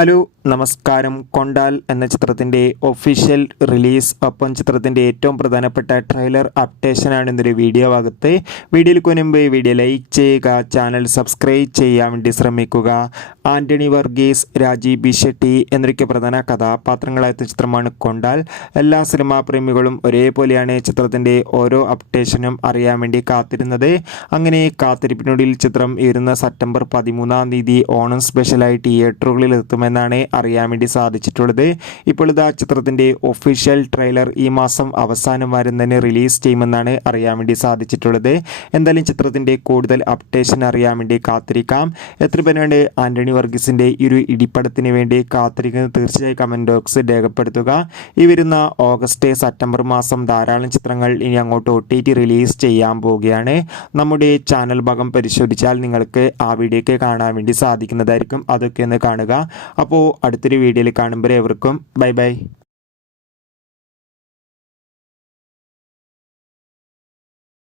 Hello നമസ്കാരം. കൊണ്ടാൽ എന്ന ചിത്രത്തിൻ്റെ ഒഫീഷ്യൽ റിലീസ് ഒപ്പം ചിത്രത്തിൻ്റെ ഏറ്റവും പ്രധാനപ്പെട്ട ട്രെയിലർ അപ്ഡേഷനാണ് ഇന്നൊരു വീഡിയോ ഭാഗത്ത്. വീഡിയോയിൽ മുൻപ് വീഡിയോ ലൈക്ക് ചെയ്യുക, ചാനൽ സബ്സ്ക്രൈബ് ചെയ്യാൻ വേണ്ടി ശ്രമിക്കുക. ആൻ്റണി വർഗീസ്, രാജീവ് ബി ഷെട്ടി എന്നൊക്കെ പ്രധാന കഥാപാത്രങ്ങളായ ചിത്രമാണ് കൊണ്ടാൽ. എല്ലാ സിനിമാ പ്രേമികളും ഒരേപോലെയാണ് ചിത്രത്തിൻ്റെ ഓരോ അപ്ഡേഷനും അറിയാൻ വേണ്ടി കാത്തിരുന്നത്. അങ്ങനെ കാത്തിരിപ്പിനൊടുവിൽ ചിത്രം വരുന്ന സെപ്റ്റംബർ 13 ഓണം സ്പെഷ്യലായി തിയേറ്ററുകളിൽ എത്തുമെന്നാണ് അറിയാൻ വേണ്ടി സാധിച്ചിട്ടുള്ളത്. ഇപ്പോൾ ഇതാ ചിത്രത്തിൻ്റെ ഒഫീഷ്യൽ ട്രെയിലർ ഈ മാസം അവസാനം വരെ തന്നെ റിലീസ് ചെയ്യുമെന്നാണ് അറിയാൻ വേണ്ടി സാധിച്ചിട്ടുള്ളത്. എന്തായാലും ചിത്രത്തിൻ്റെ കൂടുതൽ അപ്ഡേഷൻ അറിയാൻ വേണ്ടി കാത്തിരിക്കാം. എത്ര പേരാണ് ആൻ്റണി വർഗീസിൻ്റെ ഈ ഒരു ഇടിപ്പടത്തിന് വേണ്ടി കാത്തിരിക്കുന്നത്? തീർച്ചയായും കമൻറ്റ് ബോക്സ് രേഖപ്പെടുത്തുക. ഈ വരുന്ന ഓഗസ്റ്റ് സെപ്റ്റംബർ മാസം ധാരാളം ചിത്രങ്ങൾ ഇനി അങ്ങോട്ട് OTT റിലീസ് ചെയ്യാൻ പോവുകയാണ്. നമ്മുടെ ചാനൽ ഭാഗം പരിശോധിച്ചാൽ നിങ്ങൾക്ക് ആ വീഡിയോയ്ക്ക് കാണാൻ വേണ്ടി സാധിക്കുന്നതായിരിക്കും. അതൊക്കെ ഒന്ന് കാണുക. അപ്പോൾ അടുത്തൊരു വീഡിയോയിൽ കാണുമ്പോൾ എവർക്കും ബൈ ബൈ.